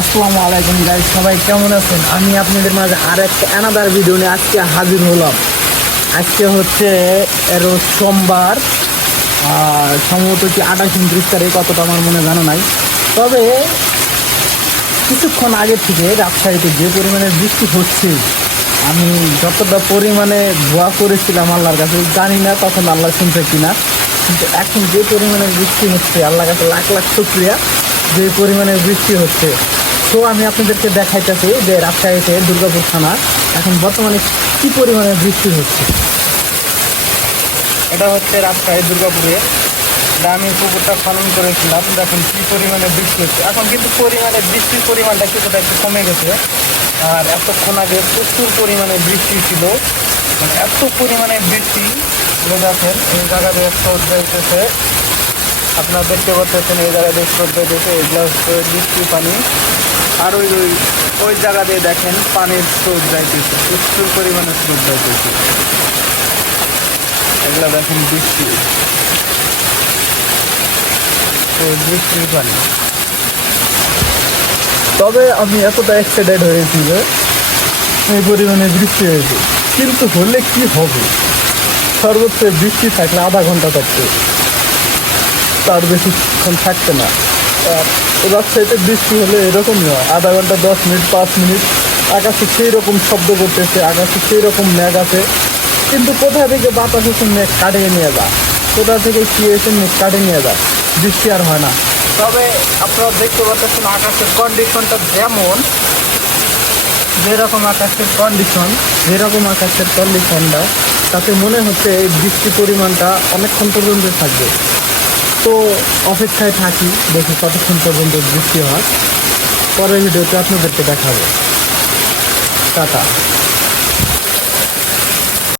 আসসালামু আলাইকুম গাইস সবাই কেমন আছেন? আমি আপনাদের মাঝে আর একটা অ্যানাদার ভিডিও নিয়ে আজকে হাজির হলাম। আজকে হচ্ছে, এর সোমবার সম্ভবত কি আঠাশ উনত্রিশ তারিখ, কতটা আমার মনে জানা নাই। তবে, কিছুক্ষণ আগে থেকে রাজশাহীতে যে পরিমাণে বৃষ্টি হচ্ছে, আমি যতটা পরিমাণে ধোয়া করেছিলাম আল্লাহর কাছে, জানি না তখন আল্লাহ শুনছে কিনা, কিন্তু এখন যে পরিমাণে বৃষ্টি হচ্ছে, আল্লাহর কাছে লাখ লাখ শুক্রিয়া, যে পরিমাণে বৃষ্টি হচ্ছে তো আমি আপনাদেরকে দেখাইতেছি যে রাজশাহীতে দুর্গাপুর থানা এখন বর্তমানে কি পরিমাণে বৃষ্টি হচ্ছে? এটা হচ্ছে রাজশাহী দুর্গাপুরে। আমি পুকুরটা খনন করেছিলাম, দেখুন কি পরিমাণে বৃষ্টি হচ্ছে। এখন কিন্তু পরিমাণে বৃষ্টির পরিমাণটা কিছুটা একটু কমে গেছে। আর এতক্ষণ আগে প্রচুর পরিমাণে বৃষ্টি ছিল। মানে এত পরিমাণে বৃষ্টি দেখেন, এই জায়গাতে যাইতেছে আপনারা দেখতে পাচ্ছেন এই জায়গাতে স্রোত যাইতেছে এগুলো হচ্ছে বৃষ্টির পানি। আর ওই ওই ওই জায়গাতে দেখেন, পানির স্রোত যাইতেছে। প্রচুর পরিমাণে স্রোত যাইতেছে। এগুলা দেখেন বৃষ্টি। তো বৃষ্টির পানি। তবে আমি এতটা এক্সাইটেড হয়েছি যে এই পরিমাণে বৃষ্টি হয়েছে। কিন্তু হলে কি হবে? সর্বোচ্চ বৃষ্টি থাকলে আধা ঘণ্টা থাকতে। তার বেশিক্ষণ থাকতে না। রাজশাহীতে বৃষ্টি হলে এরকমই হয় আধা ঘণ্টা, দশ মিনিট, পাঁচ মিনিট, আকাশে সেই রকম শব্দ করতেছে, আকাশে সেই রকম মেঘ আছে। কিন্তু কোথা থেকে বাতাস এসে মেঘ কাটিয়ে নিয়ে যায়? কোথা থেকে কি এসে মেঘ কাটিয়ে নিয়ে যায়? বৃষ্টি আর হয় না। তবে আপনারা দেখতে পাচ্ছেন আকাশের কন্ডিশনটা যেমন, যেরকম আকাশের কন্ডিশন যেরকম আকাশের কন্ডিশনটা তাতে মনে হচ্ছে এই বৃষ্টির পরিমাণটা অনেকক্ষণ পর্যন্ত থাকবে। তো অপেক্ষায় থাকি দেখি কতক্ষণ পর্যন্ত বৃষ্টি হয়। পরের ভিডিওতে আপনাদেরকে দেখাবো। টাটা।